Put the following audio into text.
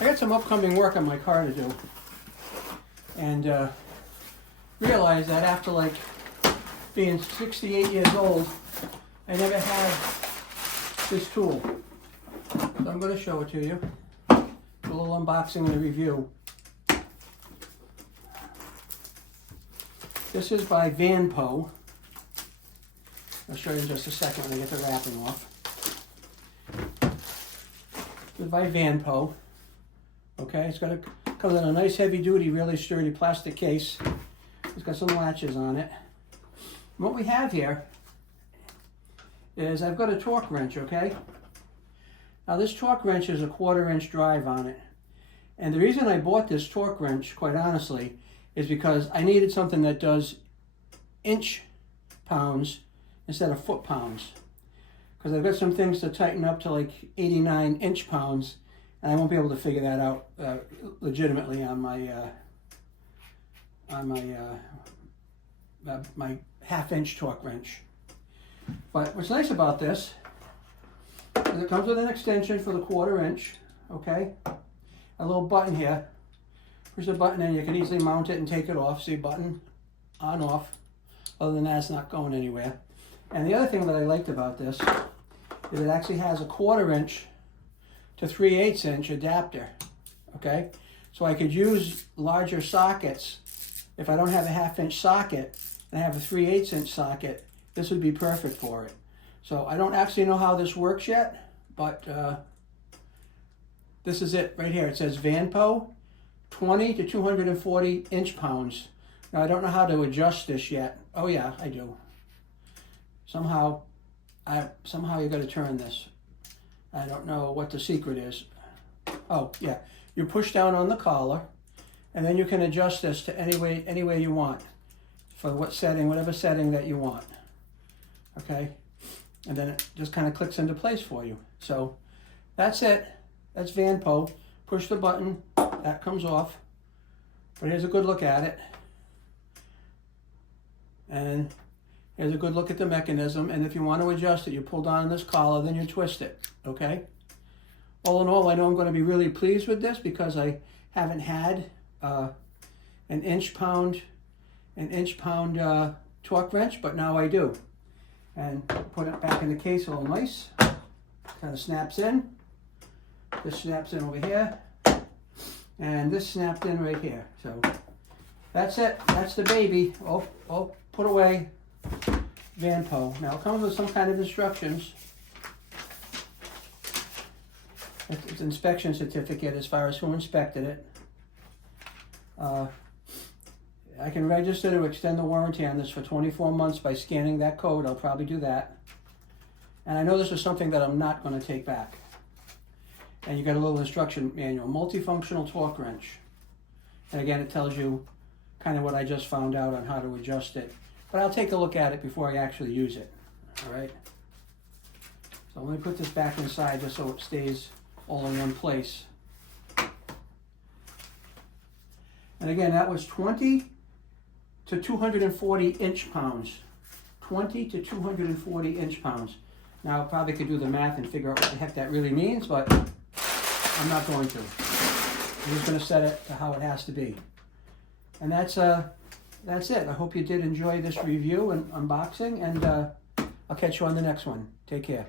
I got some upcoming work on my car to do, and realized that after like being 68 years old, I never had this tool. So I'm going to show it to you. Do a little unboxing and a review. This is by VANPO. I'll show you in just a second when I get the wrapping off. This is by VANPO. Okay, it's got comes in a nice heavy-duty, really sturdy plastic case. It's got some latches on it. And what we have here is I've got a torque wrench, okay? Now this torque wrench is a 1/4-inch drive on it. And the reason I bought this torque wrench, quite honestly, is because I needed something that does inch pounds instead of foot pounds. Because I've got some things to tighten up to like 89 inch pounds, and I won't be able to figure that out legitimately on my my 1/2-inch torque wrench. But what's nice about this is it comes with an extension for the 1/4-inch, okay? A little button here. Push the button in, you can easily mount it and take it off. See, button on, off. Other than that, it's not going anywhere. And the other thing that I liked about this is it actually has a 1/4-inch to 3/8-inch adapter, okay? So I could use larger sockets. If I don't have a 1/2-inch socket and I have a 3/8-inch socket, this would be perfect for it. So I don't actually know how this works yet, but this is it right here. It says VANPO 20 to 240 inch pounds. Now I don't know how to adjust this yet. Oh yeah, I do. Somehow you got to turn this. I don't know what the secret is. Oh yeah, you push down on the collar, and then you can adjust this to any way you want, for whatever setting that you want. Okay, and then it just kind of clicks into place for you. So that's it. That's VANPO. Push the button, that comes off. But here's a good look at it. And here's a good look at the mechanism. And if you want to adjust it, you pull down on this collar, then you twist it, okay? All in all, I know I'm going to be really pleased with this because I haven't had an inch pound torque wrench, but now I do. And put it back in the case all nice. Kind of snaps in. This snaps in over here, and this snapped in right here. So that's it. That's the baby. Oh, put away. VANPO. Now it comes with some kind of instructions. It's an inspection certificate as far as who inspected it. I can register to extend the warranty on this for 24 months by scanning that code. I'll probably do that. And I know this is something that I'm not going to take back. And you got a little instruction manual, multifunctional torque wrench. And again, it tells you kind of what I just found out on how to adjust it. But I'll take a look at it before I actually use it. All right. So let me put this back inside just so it stays all in one place. And again, that was 20 to 240 inch pounds. 20 to 240 inch pounds. Now I probably could do the math and figure out what the heck that really means, but I'm not going to. I'm just going to set it to how it has to be. And that's it. I hope you did enjoy this review and unboxing, and I'll catch you on the next one. Take care.